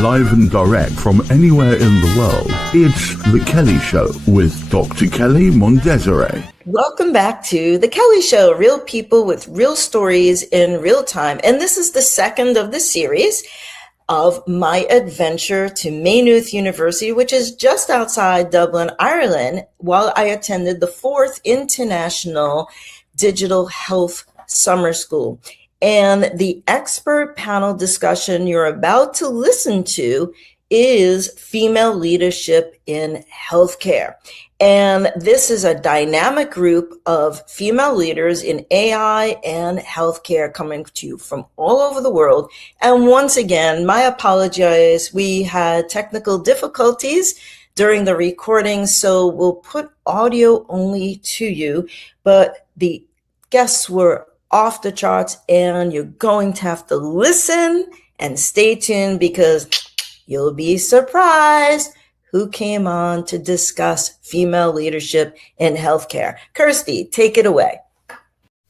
Live and direct from anywhere in the world, it's The Kelly Show with Dr. Kelly Mondesire. Welcome back to The Kelly Show, real people with real stories in real time. And this is the second of the series of my adventure to Maynooth University, which is just outside Dublin, Ireland, while I attended the 4th International Digital Health Summer School. And the expert panel discussion you're about to listen to is female leadership in healthcare. And this is a dynamic group of female leaders in AI and healthcare coming to you from all over the world. And once again, my apologies, we had technical difficulties during the recording, so we'll put audio only to you, but the guests were off the charts, and you're going to have to listen and stay tuned because you'll be surprised who came on to discuss female leadership in healthcare. Kirsty, take it away.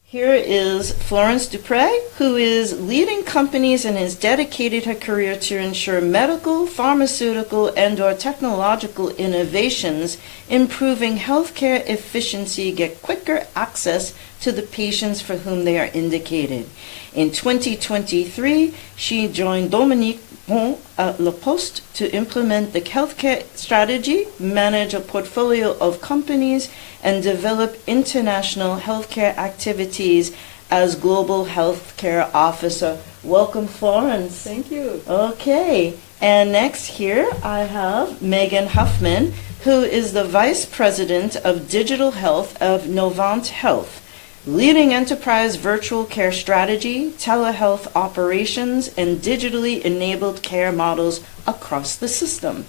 Here is Florence Dupre, who is leading companies and has dedicated her career to ensure medical, pharmaceutical, and/or technological innovations, improving healthcare efficiency, get quicker access to the patients for whom they are indicated. In 2023, she joined Dominique Bon at La Poste to implement the healthcare strategy, manage a portfolio of companies, and develop international healthcare activities as Global Healthcare Officer. Welcome, Florence. Thank you. Okay, and next here I have Megan Huffman, who is the Vice President of Digital Health of Novant Health, leading enterprise virtual care strategy, telehealth operations, and digitally enabled care models across the system.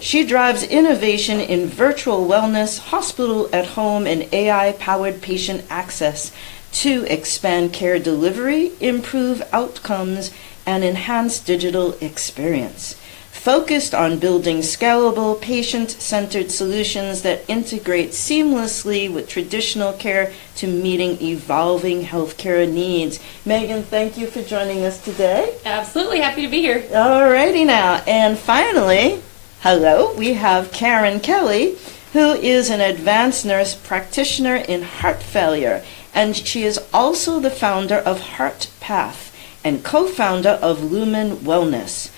She drives innovation in virtual wellness, hospital at home, and AI-powered patient access to expand care delivery, improve outcomes, and enhance digital experience. Focused on building scalable, patient-centered solutions that integrate seamlessly with traditional care to meeting evolving healthcare needs. Megan, thank you for joining us today. Absolutely happy to be here. Alrighty now. And finally, hello, we have Karen Kelly, who is an advanced nurse practitioner in heart failure, and she is also the founder of HeartPath and co-founder of Lumen Wellness.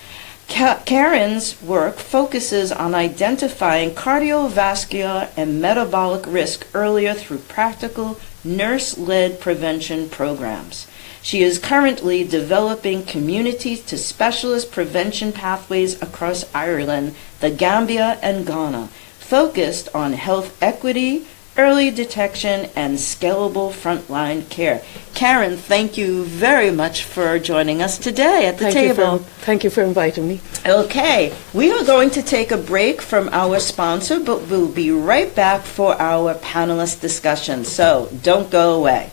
Karen's work focuses on identifying cardiovascular and metabolic risk earlier through practical nurse-led prevention programs. She is currently developing community to specialist prevention pathways across Ireland, the Gambia, and Ghana, focused on health equity, early detection, and scalable frontline care. Karen, thank you very much for joining us today at the table. Thank you for inviting me. Okay, we are going to take a break from our sponsor, but we'll be right back for our panelist discussion, so don't go away.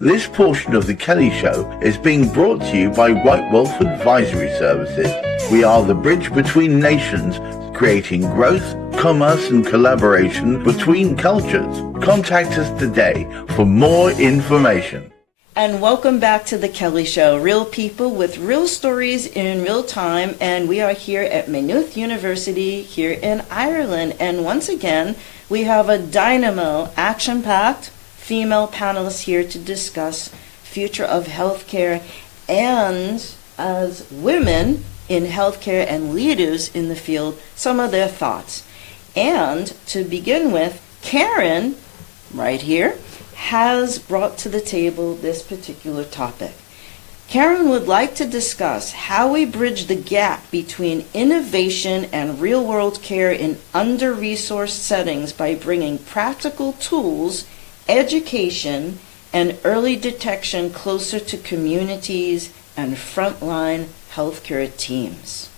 This portion of The Kelly Show is being brought to you by White Wolf Advisory Services. We are the bridge between nations, creating growth, commerce, and collaboration between cultures. Contact us today for more information. And welcome back to The Kelly Show, real people with real stories in real time. And we are here at Maynooth University here in Ireland. And once again, we have a dynamo, action-packed female panelists here to discuss future of healthcare and, as women in healthcare and leaders in the field, some of their thoughts. And to begin with, Karen, right here, has brought to the table this particular topic. Karen would like to discuss how we bridge the gap between innovation and real-world care in under-resourced settings by bringing practical tools, education, and early detection closer to communities and frontline healthcare teams.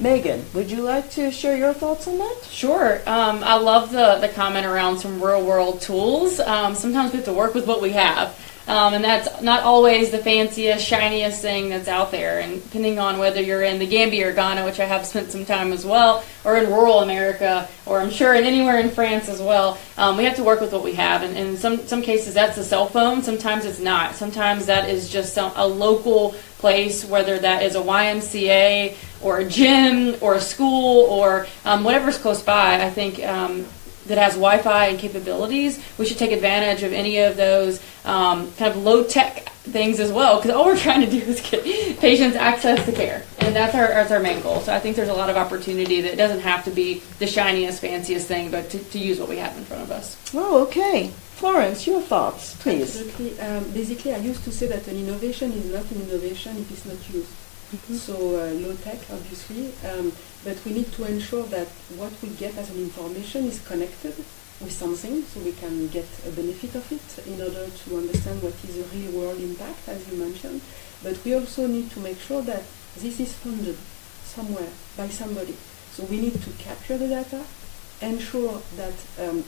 Megan, would you like to share your thoughts on that? Sure. I love the comment around some real-world tools. Sometimes we have to work with what we have. And that's not always the fanciest, shiniest thing that's out there. And depending on whether you're in the Gambia or Ghana, which I have spent some time as well, or in rural America, or I'm sure in anywhere in France as well, we have to work with what we have. And in some cases, that's a cell phone. Sometimes it's not. Sometimes that is just a local place, whether that is a YMCA or a gym or a school or whatever's close by. I think that has Wi-Fi and capabilities, we should take advantage of any of those kind of low-tech things as well, because all we're trying to do is get patients access to care, and that's our main goal. So I think there's a lot of opportunity that doesn't have to be the shiniest, fanciest thing, but to use what we have in front of us. Oh, okay. Florence, your thoughts, please. Absolutely. Basically, I used to say that an innovation is not an innovation if it's not used. So low tech, obviously, but we need to ensure that what we get as an information is connected with something, so we can get a benefit of it in order to understand what is the real world impact, as you mentioned. But we also need to make sure that this is funded somewhere by somebody. So we need to capture the data, ensure that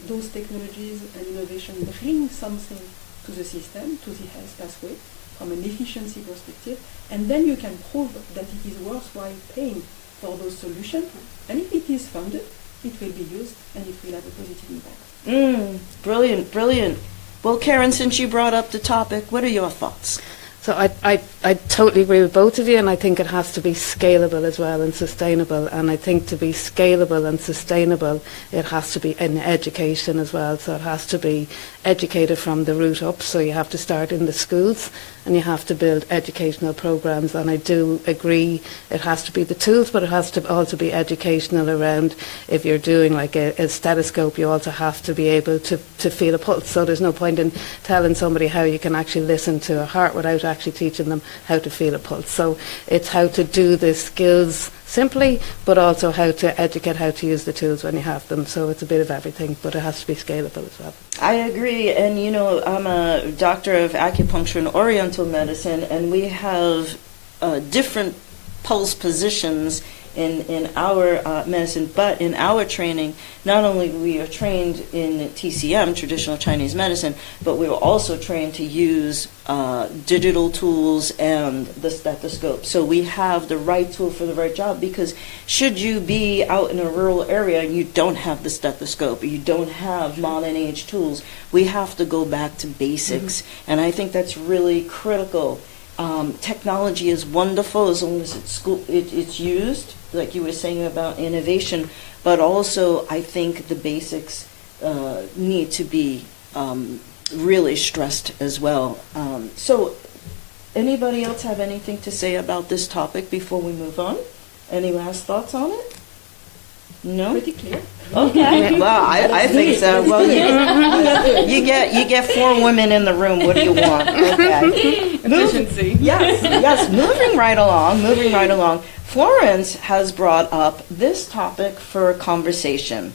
those technologies and innovation bring something to the system, to the health pathway, from an efficiency perspective, and then you can prove that it is worthwhile paying for those solutions. And if it is funded, it will be used and it will have a positive impact. Brilliant, brilliant. Well, Karen, since you brought up the topic, what are your thoughts? So I totally agree with both of you, and I think it has to be scalable as well and sustainable. And I think to be scalable and sustainable, it has to be in education as well. So it has to be educated from the root up. So you have to start in the schools and you have to build educational programs. And I do agree it has to be the tools, but it has to also be educational around, if you're doing like a stethoscope, you also have to be able to feel a pulse. So there's no point in telling somebody how you can actually listen to a heart without actually teaching them how to feel a pulse. So it's how to do the skills simply, but also how to educate how to use the tools when you have them. So it's a bit of everything, but it has to be scalable as well. I agree, and you know, I'm a doctor of acupuncture and oriental medicine, and we have different pulse positions in our medicine, but in our training, not only we are trained in TCM, traditional Chinese medicine, but we were also trained to use digital tools and the stethoscope. So we have the right tool for the right job, because should you be out in a rural area and you don't have the stethoscope, or you don't have modern age tools, we have to go back to basics. And I think that's really critical. Technology is wonderful as long as it's used, like you were saying about innovation, but also I think the basics need to be really stressed as well. So anybody else have anything to say about this topic before we move on? Any last thoughts on it? No? Pretty clear. Okay. Well, I think so. Well, you get 4 women in the room. What do you want? Okay. Efficiency. Yes. Moving right along. Florence has brought up this topic for conversation.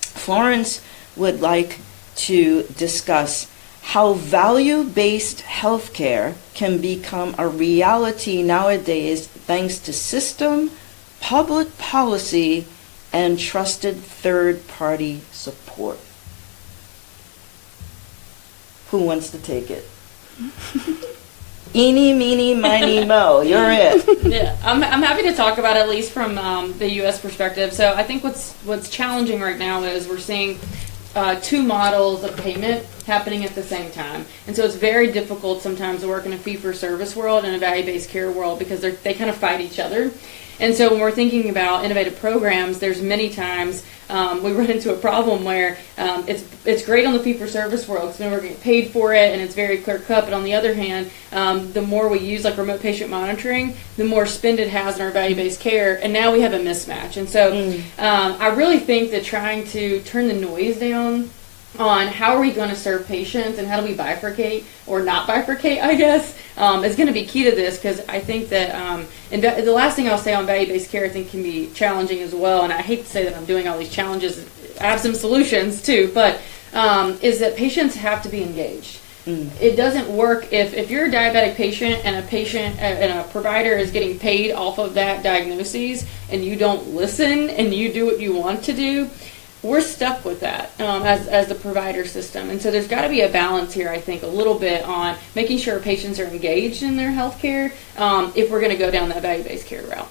Florence would like to discuss how value-based healthcare can become a reality nowadays thanks to system, public policy, and trusted third-party support. Who wants to take it? Eeny, meeny, miny, mo. You're it. Yeah, I'm happy to talk about it, at least from the U.S. perspective. So I think what's challenging right now is we're seeing 2 models of payment happening at the same time. And so it's very difficult sometimes to work in a fee-for-service world and a value-based care world, because they kind of fight each other. And so when we're thinking about innovative programs, there's many times we run into a problem where it's great on the fee-for-service world because we're getting paid for it and it's very clear-cut. But on the other hand, the more we use like remote patient monitoring, the more spend it has in our value-based care, and now we have a mismatch. And so I really think that trying to turn the noise down on how are we going to serve patients and how do we bifurcate or not bifurcate, I guess, is going to be key to this, because I think that, and the last thing I'll say on value-based care I think can be challenging as well, and I hate to say that I'm doing all these challenges, I have some solutions too, but is that patients have to be engaged. It doesn't work if you're a diabetic patient and a provider is getting paid off of that diagnosis and you don't listen and you do what you want to do. we're stuck with that as the provider system. And so there's got to be a balance here, I think, a little bit on making sure patients are engaged in their health care if we're going to go down that value-based care route.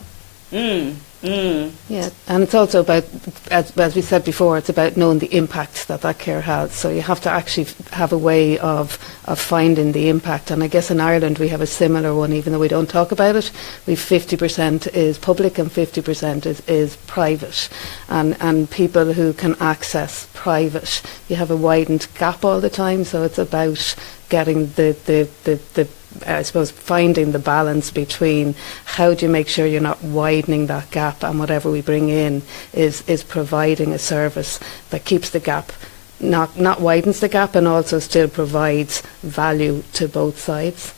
Yeah, and it's also about, as we said before, it's about knowing the impact that that care has. So you have to actually have a way of finding the impact. And I guess in Ireland we have a similar one, even though we don't talk about it. We've 50% is public and 50% is private. And people who can access private, you have a widened gap all the time. So it's about getting the I suppose finding the balance between how do you make sure you're not widening that gap, and whatever we bring in is providing a service that keeps the gap, not widens the gap, and also still provides value to both sides.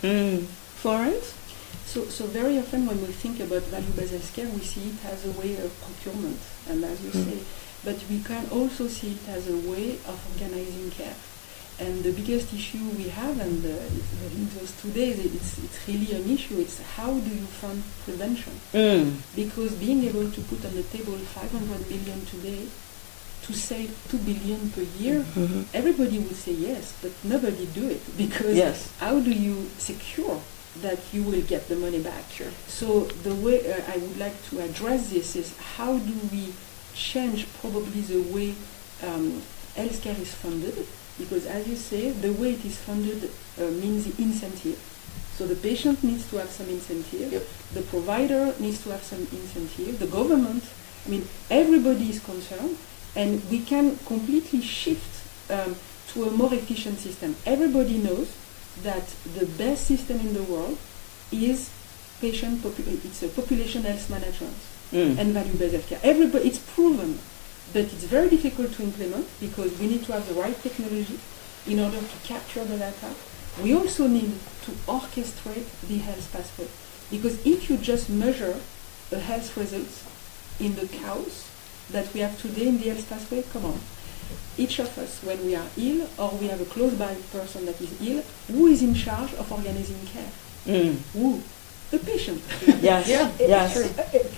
Florence? So very often when we think about value-based healthcare, we see it as a way of procurement, and as you say, but we can also see it as a way of organizing care. And the biggest issue we have, and the leaders today, it's really an issue. It's how do you fund prevention? Because being able to put on the table 500 billion today to save 2 billion per year, everybody would say yes, but nobody do it, because how do you secure that you will get the money back? Sure. So the way I would like to address this is how do we change probably the way healthcare is funded? Because as you say, the way it is funded means the incentive. So the patient needs to have some incentive, the provider needs to have some incentive, the government, I mean, everybody is concerned, and we can completely shift to a more efficient system. Everybody knows that the best system in the world is it's a population health management and value-based healthcare. Everybody, it's proven. But it's very difficult to implement because we need to have the right technology in order to capture the data. We also need to orchestrate the health pathway, because if you just measure the health results in the chaos that we have today in the health pathway, come on. Each of us, when we are ill or we have a close by person that is ill, who is in charge of organizing care? Who? The patient. Yes.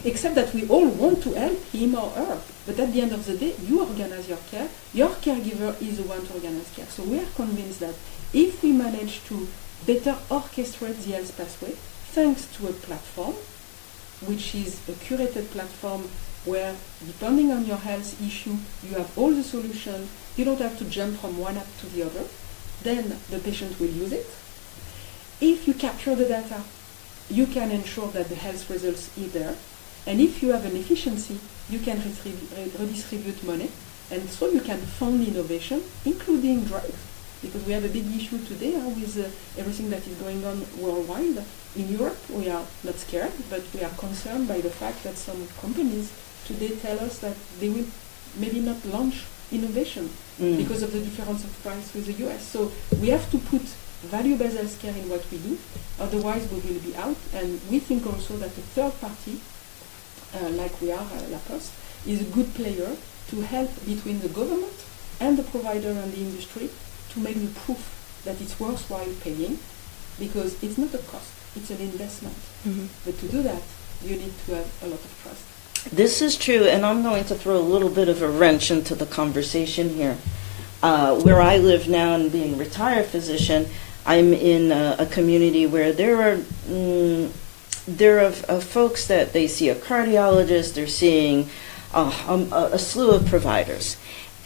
Except that we all want to help him or her. But at the end of the day, you organize your care. Your caregiver is the one to organize care. So we are convinced that if we manage to better orchestrate the health pathway, thanks to a platform, which is a curated platform where, depending on your health issue, you have all the solutions, you don't have to jump from one app to the other, then the patient will use it. If you capture the data, you can ensure that the health results are there. And if you have an efficiency, you can redistribute money. And so you can fund innovation, including drugs. Because we have a big issue today with everything that is going on worldwide. In Europe, we are not scared, but we are concerned by the fact that some companies today tell us that they will maybe not launch innovation because of the difference of price with the US. So we have to put value-based healthcare in what we do, otherwise we will be out. And we think also that a third party, like we are, La Poste, is a good player to help between the government and the provider and the industry to make the proof that it's worthwhile paying, because it's not a cost, it's an investment. But to do that, you need to have a lot of trust. This is true, and I'm going to throw a little bit of a wrench into the conversation here. Where I live now, and being a retired physician, I'm in a community where there are folks that they see a cardiologist, they're seeing a slew of providers.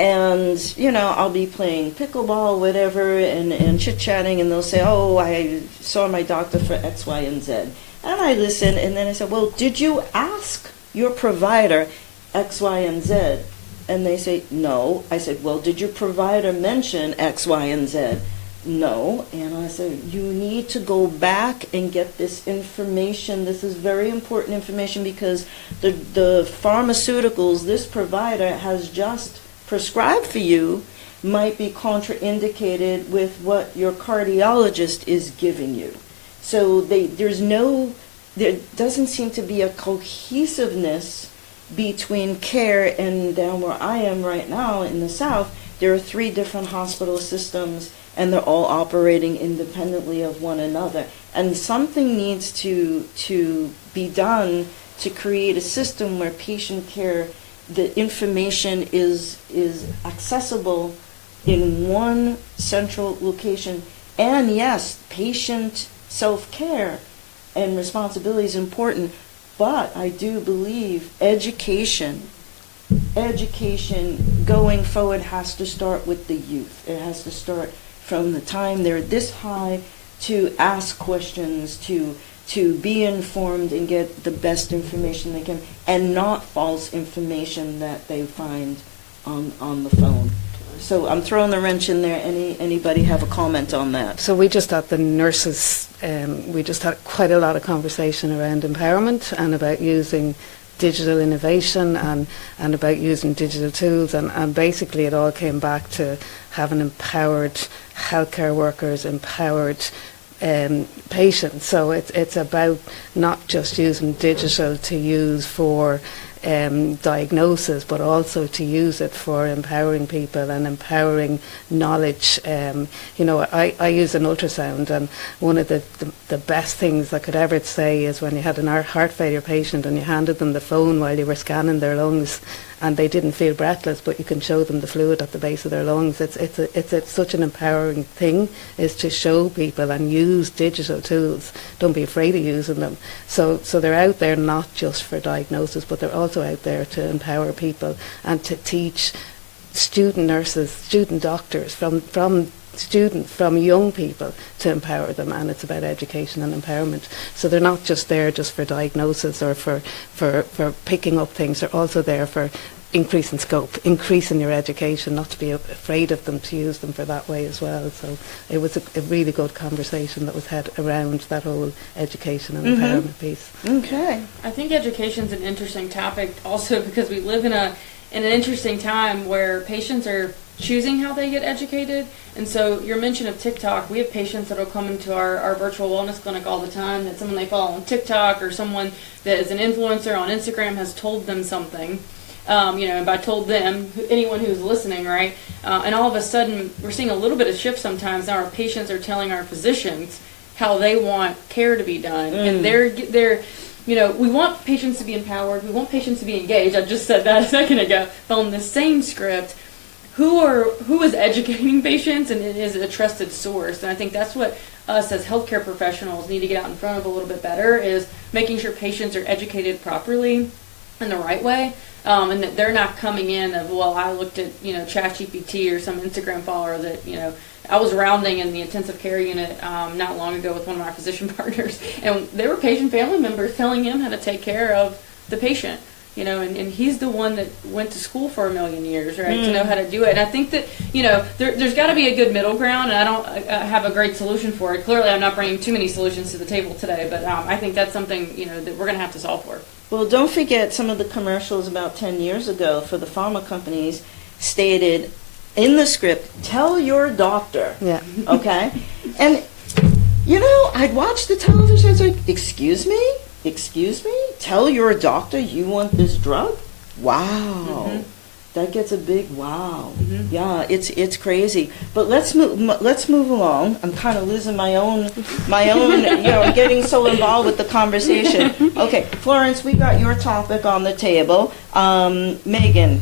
And, you know, I'll be playing pickleball, whatever, and chit-chatting, and they'll say, oh, I saw my doctor for X, Y, and Z. And I listen, and then I said, well, did you ask your provider X, Y, and Z? And they say, no. I said, well, did your provider mention X, Y, and Z? No. And I said, you need to go back and get this information. This is very important information, because the pharmaceuticals this provider has just prescribed for you might be contraindicated with what your cardiologist is giving you. So there doesn't seem to be a cohesiveness between care. And down where I am right now in the South, there are 3 different hospital systems, and they're all operating independently of one another. And something needs to be done to create a system where patient care the information is accessible in one central location. And yes, patient self-care and responsibility is important, but I do believe education going forward has to start with the youth. It has to start from the time they're this high to ask questions, to be informed and get the best information they can, and not false information that they find on the phone. So I'm throwing the wrench in there. Anybody have a comment on that? So we just had the nurses, we just had quite a lot of conversation around empowerment and about using digital innovation and about using digital tools, and basically it all came back to having empowered healthcare workers, empowered patients. So it's about not just using digital to use for diagnosis, but also to use it for empowering people and empowering knowledge. I use an ultrasound, and one of the best things I could ever say is when you had an heart failure patient and you handed them the phone while you were scanning their lungs, and they didn't feel breathless, but you can show them the fluid at the base of their lungs. It's such an empowering thing, is to show people and use digital tools. Don't be afraid of using them. So they're out there not just for diagnosis, but they're also out there to empower people and to teach student nurses, student doctors, from young people, to empower them. And it's about education and empowerment. So they're not just there just for diagnosis or for picking up things. They're also there for increasing scope, increasing your education, not to be afraid of them, to use them for that way as well. So it was a really good conversation that was had around that whole education and empowerment piece. Okay. I think education's an interesting topic also because we live in an interesting time where patients are choosing how they get educated. And so your mention of TikTok, we have patients that will come into our virtual wellness clinic all the time that someone they follow on TikTok or someone that is an influencer on Instagram has told them something. And by told them, anyone who's listening, right? And all of a sudden, we're seeing a little bit of shift sometimes. Now our patients are telling our physicians how they want care to be done. And they're we want patients to be empowered. We want patients to be engaged. I just said that a second ago. But on the same script, who is educating patients and is a trusted source? And I think that's what us as healthcare professionals need to get out in front of a little bit better, is making sure patients are educated properly in the right way. And that they're not coming in of, well, I looked at, ChatGPT or some Instagram follower that, I was rounding in the intensive care unit not long ago with one of my physician partners, and there were patient family members telling him how to take care of the patient, and he's the one that went to school for 1,000,000 years, right, to know how to do it. And I think that, there's got to be a good middle ground, and I don't have a great solution for it. Clearly, I'm not bringing too many solutions to the table today, but I think that's something, that we're going to have to solve for. Well, don't forget some of the commercials about 10 years ago for the pharma companies stated in the script, tell your doctor. Yeah. Okay? And, I'd watch the television. I was like, excuse me? Tell your doctor you want this drug? Wow. That gets a big wow. Yeah, it's crazy. But let's move along. I'm kind of losing my own. I'm getting so involved with the conversation. Okay, Florence, we got your topic on the table. Megan,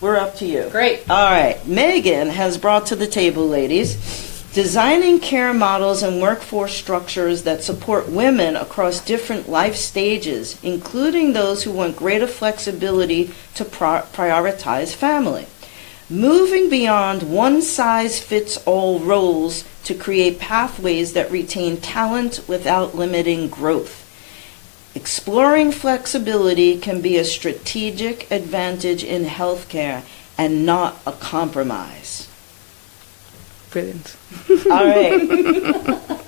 we're up to you. Great. All right, Megan has brought to the table, ladies, designing care models and workforce structures that support women across different life stages, including those who want greater flexibility to prioritize family. Moving beyond one-size-fits-all roles to create pathways that retain talent without limiting growth. Exploring flexibility can be a strategic advantage in healthcare and not a compromise. Brilliant. All right.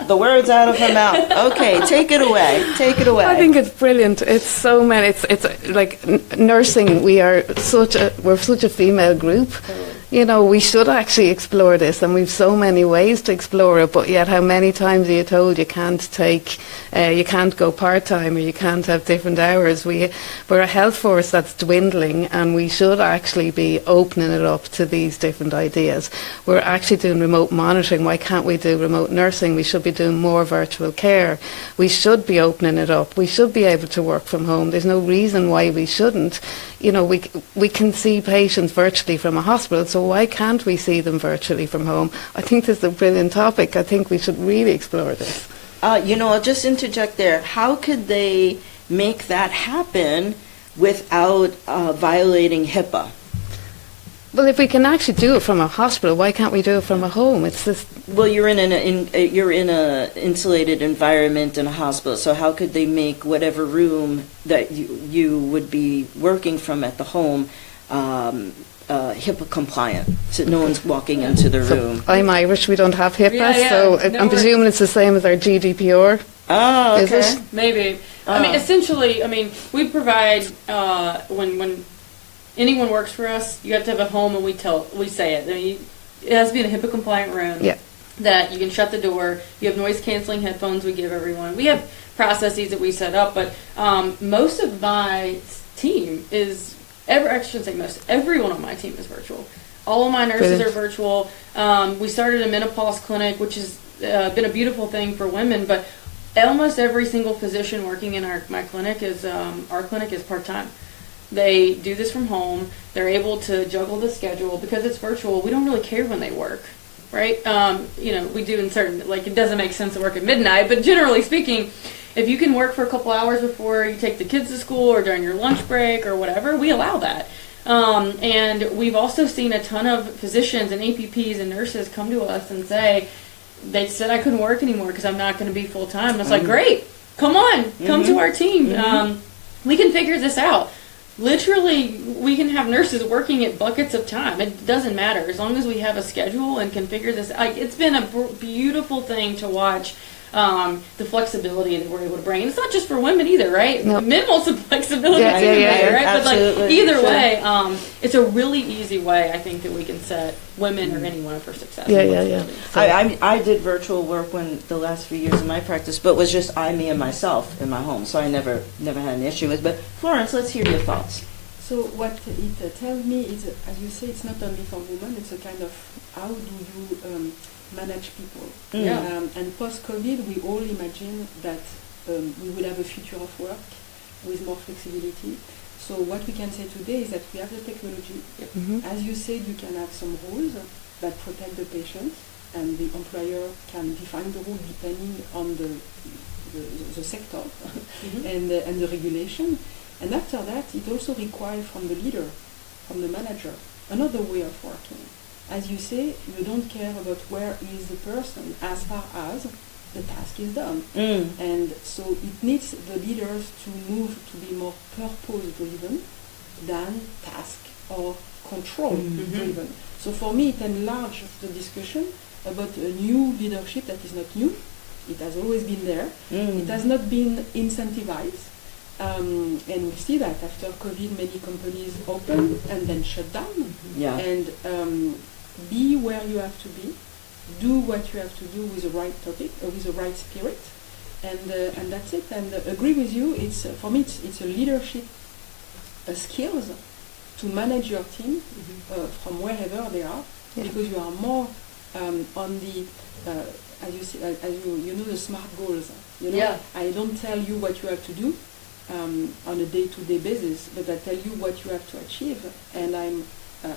The words out of her mouth. Okay, take it away. I think it's brilliant. It's so many. It's like nursing. We're such a female group. We should actually explore this, and we've so many ways to explore it. But yet, how many times are you told you can't go part-time, or you can't have different hours? We're a health force that's dwindling, and we should actually be opening it up to these different ideas. We're actually doing remote monitoring. Why can't we do remote nursing? We should be doing more virtual care. We should be opening it up. We should be able to work from home. There's no reason why we shouldn't. we can see patients virtually from a hospital, so why can't we see them virtually from home? I think this is a brilliant topic. I think we should really explore this. I'll just interject there. How could they make that happen without violating HIPAA? Well, if we can actually do it from a hospital, why can't we do it from a home? It's just Well, you're in a insulated environment in a hospital. So how could they make whatever room that you would be working from at the home HIPAA compliant, so no one's walking into the room? I'm Irish, we don't have HIPAA, Yeah, so no I'm worries. presuming it's the same as our GDPR. Oh, Is okay. it? Maybe. I mean, essentially, I mean, we provide when anyone works for us, you have to have a home, and we say it. I mean, it has to be in a HIPAA compliant room. Yeah. That you can shut the door. You have noise canceling headphones. We give everyone. We have processes that we set up, but most of my team is. I shouldn't say most. Everyone on my team is virtual. All of my nurses Brilliant. are virtual. We started a menopause clinic, which has been a beautiful thing for women, but almost every single physician working in my clinic is our clinic is part-time. They do this from home. They're able to juggle the schedule because it's virtual. We don't really care when they work, right? We do in certain, like, it doesn't make sense to work at midnight, but generally speaking, if you can work for a couple hours before you take the kids to school or during your lunch break or whatever, we allow that. And we've also seen a ton of physicians and APPs and nurses come to us and say, they said I couldn't work anymore because I'm not going to be full time. And I was like, great, come on, come to our team. We can figure this out. Literally, we can have nurses working at buckets of time. It doesn't matter as long as we have a schedule and can figure this out. It's been a beautiful thing to watch. The flexibility that we're able to bring. And it's not just for women either, right? No. Men want some flexibility Yeah, too, yeah, right? But like absolutely. either Sure. way, it's a really easy way I think that we can set women or anyone up for success. Yeah, and yeah, yeah. flexibility. I did virtual work when the last few years of my practice, but was just me and myself in my home, so I never had an issue with. But Florence, let's hear your thoughts. So what it tells me is, as you say, it's not only for women, it's a kind of how do you manage people. Yeah. And post-COVID, we all imagine that we will have a future of work with more flexibility. So what we can say today is that we have the technology. Mhm. As you said, you can have some rules that protect the patient, and the employer can define the rule depending on the sector and the regulation. And after that, it also requires from the leader, from the manager, another way of working. As you say, you don't care about where is the person as far as the task is done. And so it needs the leaders to move to be more purpose-driven than task or control-driven. So for me, it enlarges the discussion about a new leadership that is not new. It has always been there. It has not been incentivized. And we see that after COVID, many companies open and then shut down. Yeah. And be where you have to be, do what you have to do with the right topic, with the right spirit, and that's it. And agree with you. It's for me, it's a leadership skills to manage your team from wherever they are, because you are more on the as you say, as you know the SMART goals. You know, Yeah. I don't tell you what you have to do on a day-to-day basis, but I tell you what you have to achieve, and I'm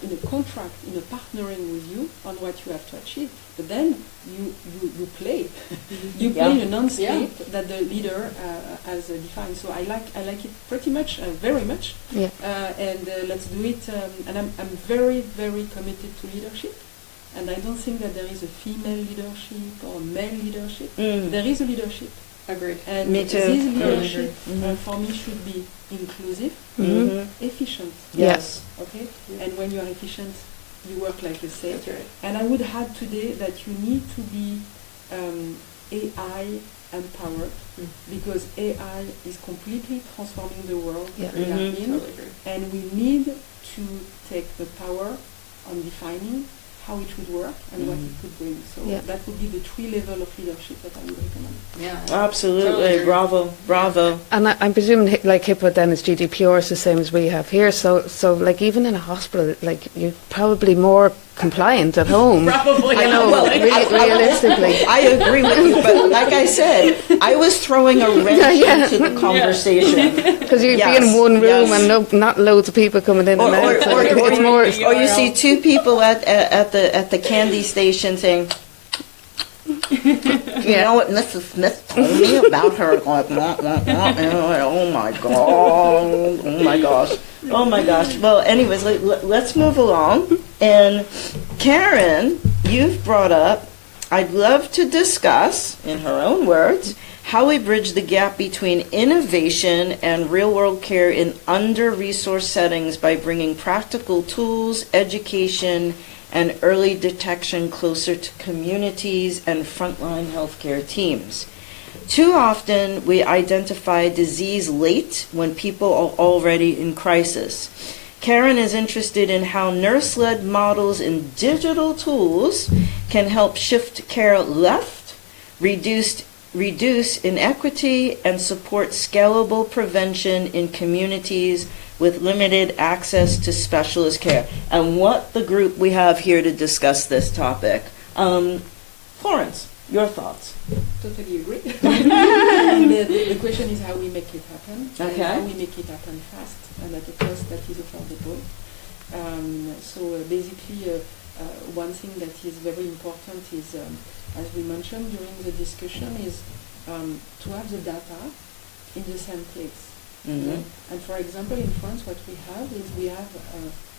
in a contract, in a partnering with you on what you have to achieve. But then you play, you play a non-script that the leader has defined. So I like it pretty much, very much. Yeah. And let's do it. And I'm very, very committed to leadership. And I don't think that there is a female leadership or male leadership. There is a leadership. Agreed. And Me too. this Totally leadership agree. for me should be inclusive, efficient. Yes. Okay? And when you are efficient, you work like you say. That's right. And I would add today that you need to be AI empowered, because AI is completely transforming the world Yeah. we are in. Totally agree. And we need to take the power on defining how it would work and what it could bring. So Yeah. that would be the 3 levels of leadership that I would recommend. Yeah. Absolutely. Totally. Bravo. And I'm presuming like HIPAA then is GDPR is the same as we have here. So like even in a hospital, like you're probably more compliant at home. Probably. You know, Well, realistically. I agree with you, but like I said, I was throwing a wrench Yeah. into the conversation. Because you'd be Yes, in one room yes. and not loads of people coming in and out. So it's more. Or you see two people at the candy station saying, you know what Mrs. Smith told me about her, like, wah, wah, wah, and I'm like, oh my god, oh my gosh, oh my gosh. Well, anyways, let's move along. And Karen, you've brought up, I'd love to discuss, in her own words, how we bridge the gap between innovation and real-world care in under-resourced settings by bringing practical tools, education, and early detection closer to communities and frontline healthcare teams. Too often, we identify disease late when people are already in crisis. Karen is interested in how nurse-led models and digital tools can help shift care left, reduce inequity, and support scalable prevention in communities with limited access to specialist care. And what the group we have here to discuss this topic. Florence, your thoughts? Totally agree. The question is how we make it happen. Okay. And how we make it happen fast and at a cost that is affordable. Basically, one thing that is very important is, as we mentioned during the discussion, is to have the data in the same place. Mm-hmm. And for example, in France, what we have is we have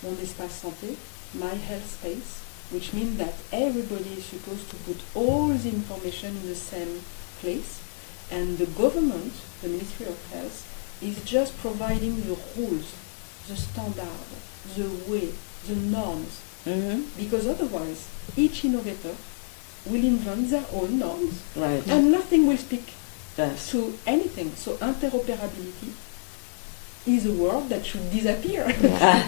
Mon Espace Santé, My Health Space, which means that everybody is supposed to put all the information in the same place, and the government, the Ministry of Health, is just providing the rules, the standard, the way, the norms, Mm-hmm. because otherwise each innovator will invent their own norms Right. and nothing will speak Yes. to anything. So interoperability is a word that should disappear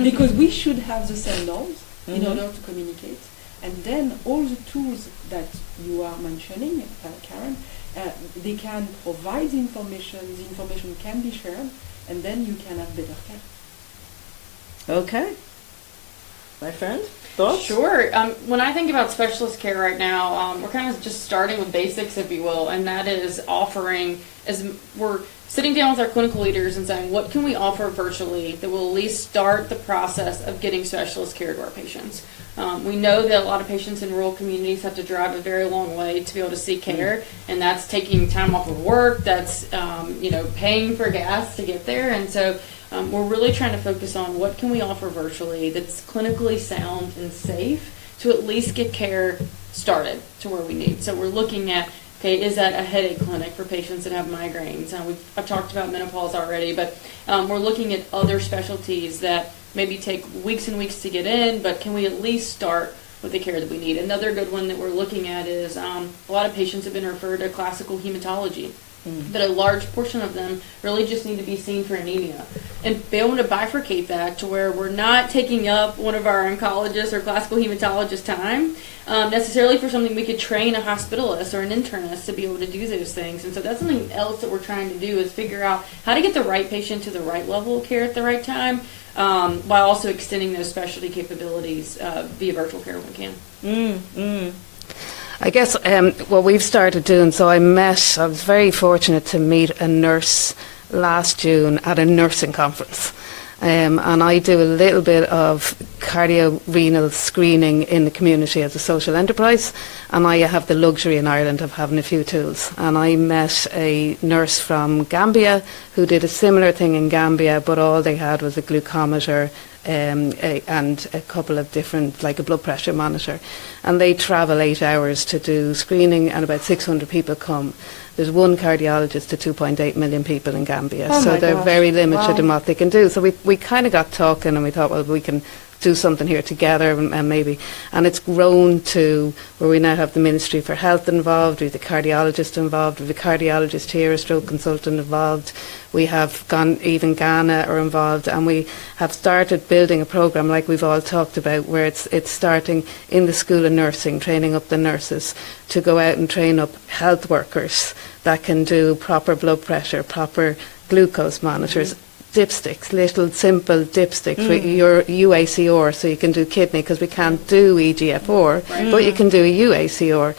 because we should have the same norms in Mhm. order to communicate. And then all the tools that you are mentioning, Karen, they can provide the information can be shared, and then you can have better care. Okay. My friend, thoughts? Sure. When I think about specialist care right now, we're kind of just starting with basics, if you will, and that is offering, as we're sitting down with our clinical leaders and saying, what can we offer virtually that will at least start the process of getting specialist care to our patients? We know that a lot of patients in rural communities have to drive a very long way to be able to seek care, and that's taking time off of work, that's paying for gas to get there, and so we're really trying to focus on what can we offer virtually that's clinically sound and safe to at least get care started to where we need. So we're looking at, okay, is that a headache clinic for patients that have migraines? I've talked about menopause already, but we're looking at other specialties that maybe take weeks and weeks to get in, but can we at least start with the care that we need? Another good one that we're looking at is a lot of patients have been referred to classical hematology. But a large portion of them really just need to be seen for anemia. And be able to bifurcate that to where we're not taking up one of our oncologists or classical hematologists' time necessarily for something we could train a hospitalist or an internist to be able to do those things. And so that's something else that we're trying to do is figure out how to get the right patient to the right level of care at the right time while also extending those specialty capabilities via virtual care when we can. I guess what we've started doing, so I was very fortunate to meet a nurse last June at a nursing conference. And I do a little bit of cardiorenal screening in the community as a social enterprise, and I have the luxury in Ireland of having a few tools. And I met a nurse from Gambia who did a similar thing in Gambia, but all they had was a glucometer and a couple of different, like a blood pressure monitor. And they travel 8 hours to do screening, and about 600 people come. There's one cardiologist to 2.8 million people in Gambia, Oh so my they're gosh. very limited Wow. in what they can do. So we kind of got talking, and we thought, well, we can do something here together, and maybe. And it's grown to where we now have the Ministry for Health involved, we have the cardiologist involved, we have a cardiologist here, a stroke consultant involved. We have even Ghana are involved, and we have started building a programme like we've all talked about, where it's starting in the School of Nursing, training up the nurses to go out and train up health workers that can do proper blood pressure, proper glucose monitors, dipsticks, little simple dipsticks with your UACR, so you can do kidney, because we can't do EGFR, but you can do a UACR,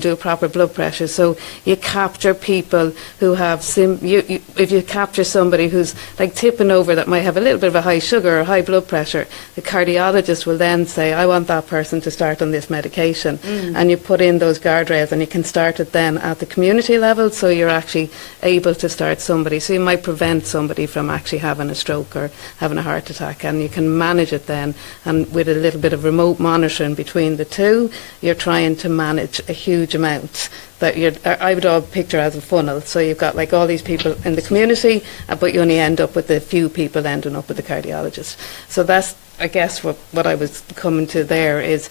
do a proper blood pressure. So you capture people who have, if you capture somebody who's like tipping over that might have a little bit of a high sugar or high blood pressure, the cardiologist will then say, I want that person to start on this medication. And you put in those guardrails, and you can start it then at the community level, so you're actually able to start somebody. So you might prevent somebody from actually having a stroke or having a heart attack, and you can manage it then. And with a little bit of remote monitoring between the two, you're trying to manage a huge amount that I would all picture as a funnel. So you've got like all these people in the community, but you only end up with a few people ending up with the cardiologist. So that's, I guess, what I was coming to there is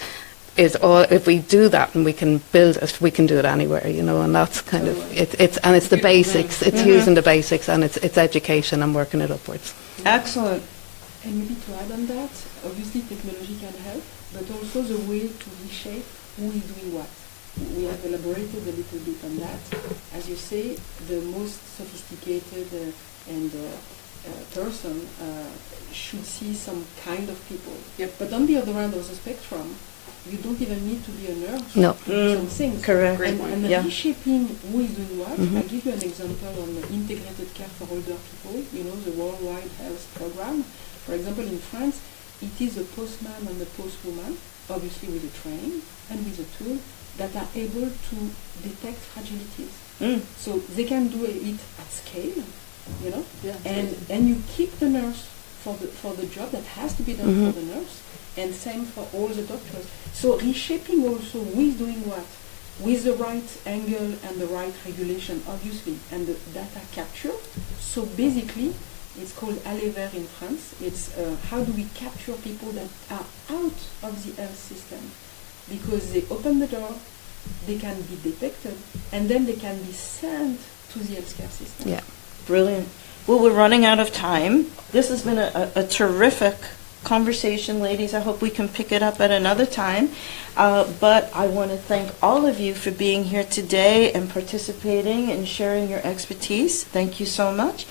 all, if we do that and we can build it, we can do it anywhere, you know, and that's kind of, it's the basics, it's using the basics, and it's education and working it upwards. Excellent. And maybe to add on that, obviously technology can help, but also the way to reshape who is doing what. We have elaborated a little bit on that. As you say, the most sophisticated person should see some kind of people. Yep. But on the other end of the spectrum, you don't even need to be a nurse No. to do some things. Correct. And Yeah. reshaping who is doing what, I'll give you an example on the integrated care for older people, you know, the Worldwide Health Program. For example, in France, it is the postman and the postwoman, obviously with a training and with a tool, that are able to detect fragilities. So they can do it at scale, you know, and you keep the nurse for the job that has to be done for the nurse, and same for all the doctors. So reshaping also who is doing what, with the right angle and the right regulation, obviously, and the data capture. So basically, it's called Aller vers in France. It's how do we capture people that are out of the health system, because they open the door, they can be detected, and then they can be sent to the healthcare system. Yeah. Brilliant. Well, we're running out of time. This has been a terrific conversation, ladies. I hope we can pick it up at another time. But I want to thank all of you for being here today and participating and sharing your expertise. Thank you so much.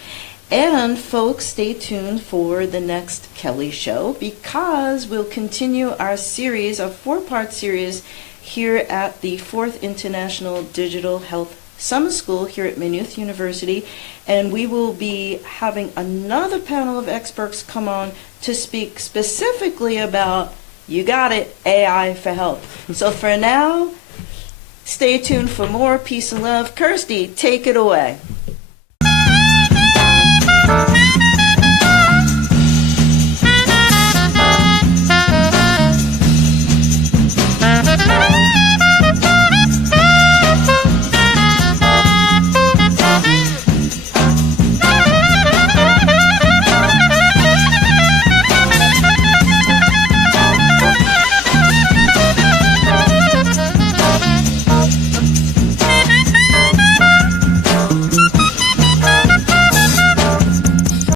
And folks, stay tuned for the next Kelly Show, because we'll continue our series, a 4-part series, here at the 4th International Digital Health Summer School here at Maynooth University. And we will be having another panel of experts come on to speak specifically about, you got it, AI for health. So for now, stay tuned for more. Peace and love. Kirsty, take it away. Thank you.